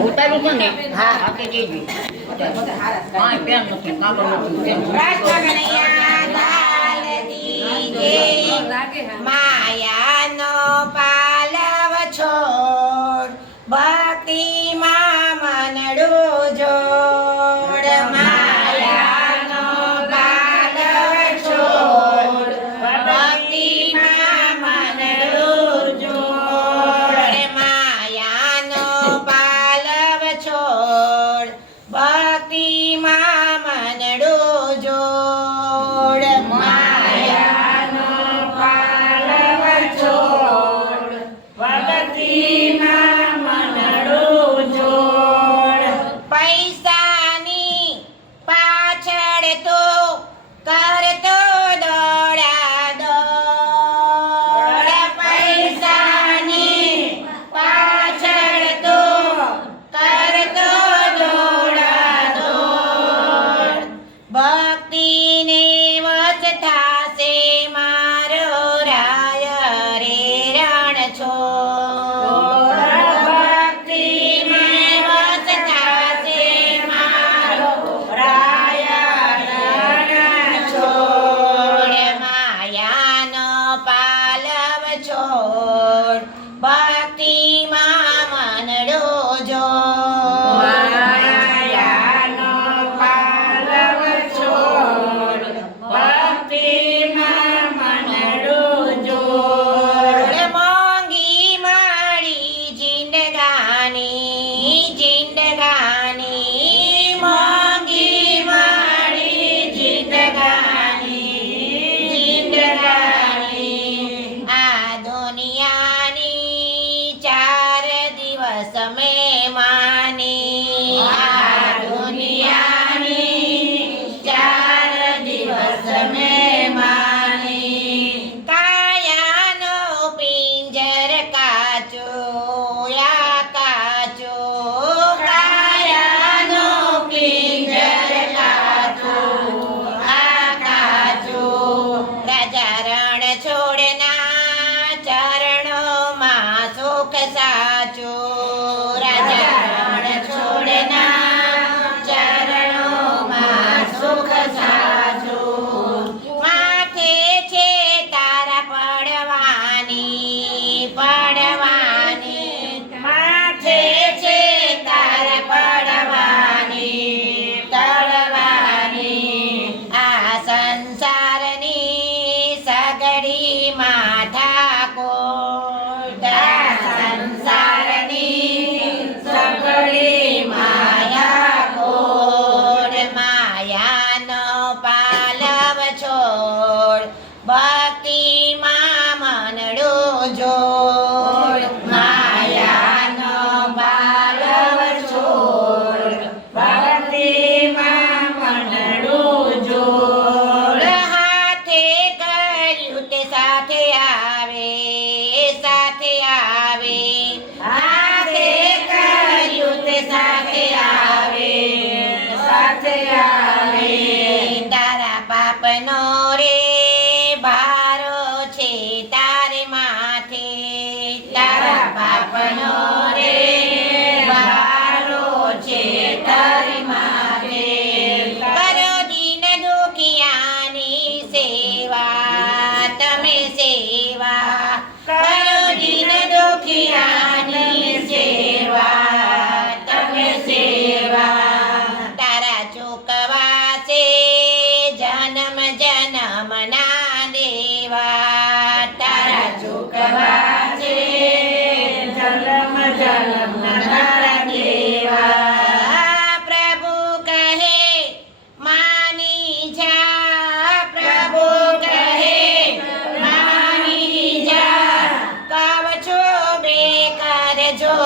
ઉતાર્યું છે ને હા. આપી દેજો. કાંઈ પેન નથી, કાગળ નથી, પેન નથી. માયાનો પાલવ છોડ ભક્તિમાં મનડું જોડ માયાનો પાલવ છોડ ભક્તિમાં મનડું જોડ માયાનો પાલવ છોડ ભક્તિમાં મનડું જોડ માયાનો પાલવ છોડ ભક્તિમાં મનડું જોડ પૈસાની પાછળ તો કરતો દોડા દોડ પૈસાની પાછળ તો કરતો દોડા દોડ ભક્તિને વચ થાશે મારો રાય રે રણ છોડ ભક્તિને વચ થાશે મારો રાય રણ છોડ માયાનો પાલવ છોડ ભક્તિમાં મનડો જોડ માયાનો પાલવ છોડ ભક્તિમાં મનડો જોડ મોંઘી મારી જિંદગાની જિંદગાની મોંઘી મારી જિંદગાની જિંદગાની આ દુનિયાની 4 દિવસ મહેમાની આ દુનિયાની 4 દિવસ મહેમાની કાયાનો પિંજર કાચો યા કાચો કાયાનો પિંજર કાચો આ કાચો રાજા રણ છોડના ચરણોમાં સુખ સાચો રાજા રણ છોડના ચરણોમાં સુખ સાચો માથે છે તારા પડવાની પડવાની માથે છે તારા પડવાની તળવાની આ સંસારની સગડી માથા કોટ આ સંસારની સગડી માયા કોટ માયાનો પાલવ છોડ ભક્તિમાં મનડું જોડ માયાનો પાલવ છોડ ભક્તિમાં મનડું જોડ હાથે કર્યું તે સાથે આવે સાથે આવે હાથે કર્યું તે સાથે આવે સાથે આવે તારા પાપનો રે ભારો છે તારે માથે તારા પાપનો રે ભારો છે તારે માથે કરો દીન દુખિયાની સેવા તમે સેવા કરો દીન દુખિયાની સેવા તમે સેવા તારા ચૂકવાશે જન્મ જન્મના દેવા તારા ચૂકવાશે જન્મ જન્મના દેવા પ્રભુ કહે માની જા પ્રભુ કહે માની જા કવ છો બેકાર જો